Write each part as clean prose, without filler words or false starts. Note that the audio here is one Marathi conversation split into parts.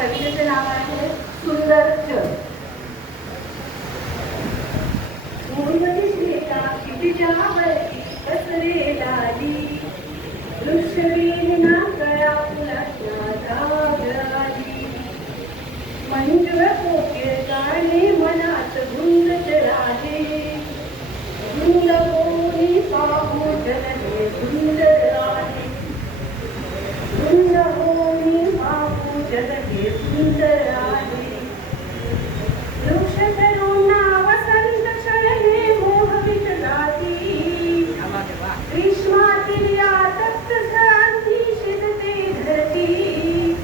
कवितेचे नाव आहे सुंदर जग. मोरवतीच्या क्षितिजावरती पसरेला ली, वृक्षवीणा गळा फुलाच्या जागराली. मंजुळ कोकिळ गाणे मनात गुंजत राहे, धुंद होई पाहू जगते सुंदर आहे. धुंद होई पाहू जगते सुंदर आहे. वृक्ष तरुणा वसंत क्षणे मोहवित जाती, ग्रीष्मातील या तप्त झळांनी शिजते धरती.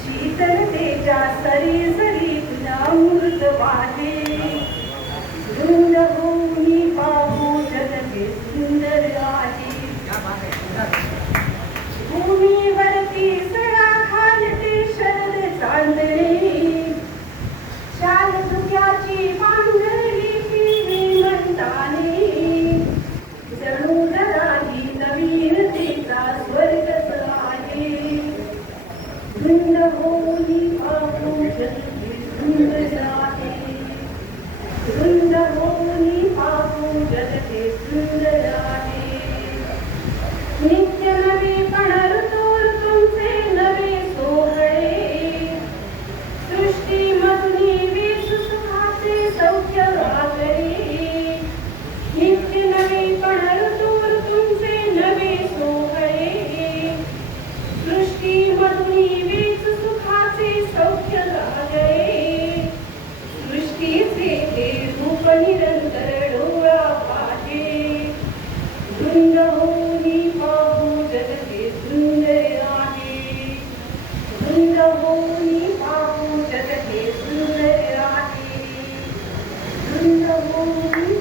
शीतलतेच्या सरी सरी तुला अमृत वाहे, धुंद होई पाहू जगते सुंदर आहे. भूमीवरती सडा घालते शरद चांदणे, शाल धुक्याची पांढरली हेमंताने. जणू जगाली नवीनतेचा स्वर्गच आहे, धुंद होई पाहू जगते सुंदर आहे. धुंद होई पाहू जगते सुंदर आहे. नित्य नवीपण ऋतूंचे नवे सोहळे, सृष्टीमधुनी वेश सुखाचे सौख्य आगळे. नित्य नवीपण ऋतूंचे नवे सोहळे, सृष्टीमधुनी वेश सुखाचे सौख्य आगळे. सृष्टीचे ते रूप निरंतर डोळा पाहे, धुंद होई पाहू जगते सुंदर आहे. धुंद होई पाहू जगते सुंदर आहे. धुंद होई